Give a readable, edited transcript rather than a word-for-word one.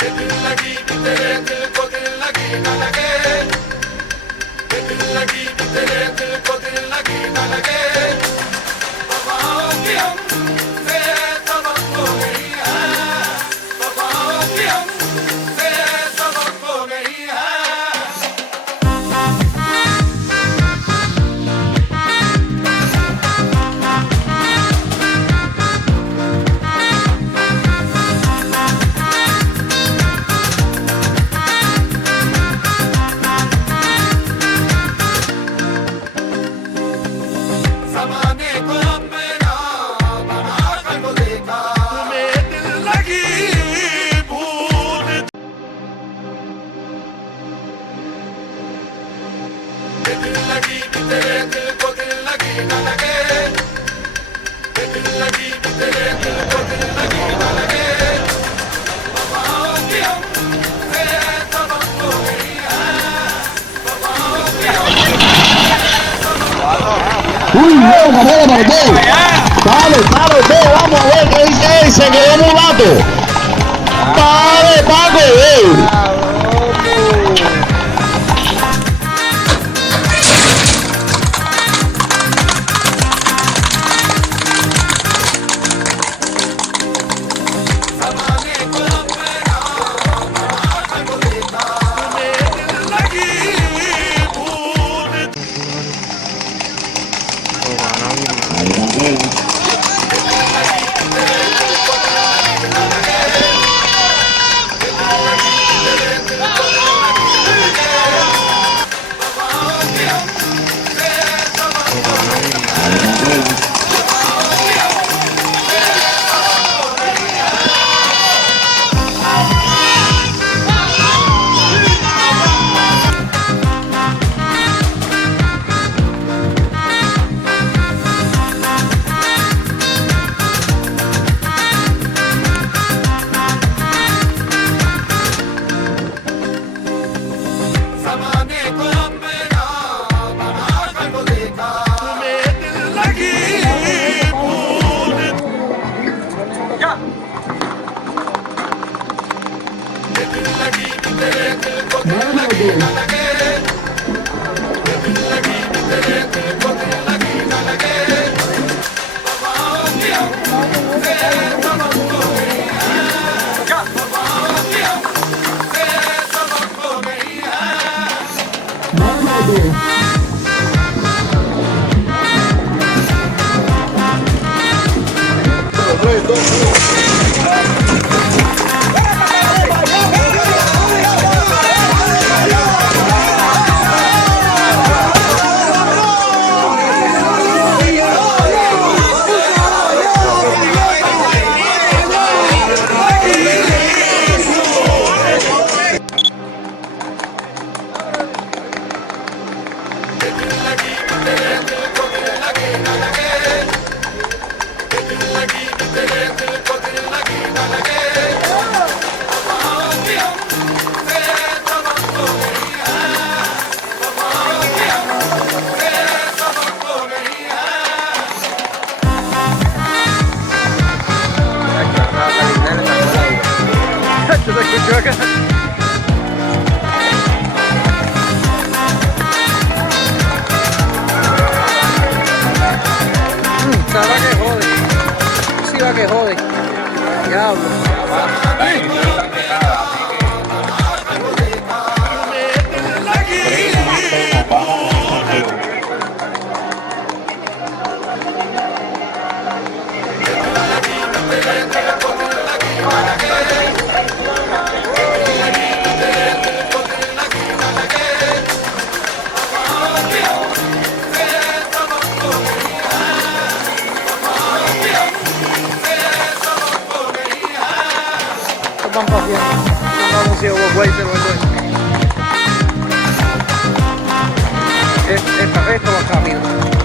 दिल लगी कि तेरे दिल को दिल लगी न लगे, दिल लगी कि तेरे दिल को दिल लगी न लगे, वफाओं की हमसे तवक्को नहीं है, वफाओं की हमसे तवक्को नहीं है। ज़माने को अपना बना कर तो देखा, तुम्हें दिल लगी भूल, दिल लगी कि तेरे दिल को दिल लगी न लगे, दिल लगी कि तेरे दिल को दिल लगी न लगे, वफाओं की हमसे तवक्को नहीं है, वफाओं की Uy, no, carrera para usted. Dale, usted, vamos a ver qué dice él, se quedó mulato. Dale, Paco, ज़माने को अपना बना कर तो देखा, तुम्हें दिल लगी भूल, ज़माने को अपना बना कर तो देखा, तुम्हें दिल लगी भूल, दिल लगी कि तेरे दिल को दिल लगी न लगे, दिल लगी कि तेरे दिल को दिल लगी न लगे, वफाओं की हमसे तवक्को नहीं है, वफाओं की हमसे तवक्को नहीं है। दिल लगी कि तेरे दिल को दिल लगी न लगे, दिल लगी कि तेरे दिल को दिल लगी न लगे, वफाओं की हमसे तवक्को नहीं है, वफाओं की हमसे तवक्को नहीं है। Estaba que jode. Sí va que jode. Diablo. Van paseando. Vamos a ir a Guay, se lo doy. Esto va camino.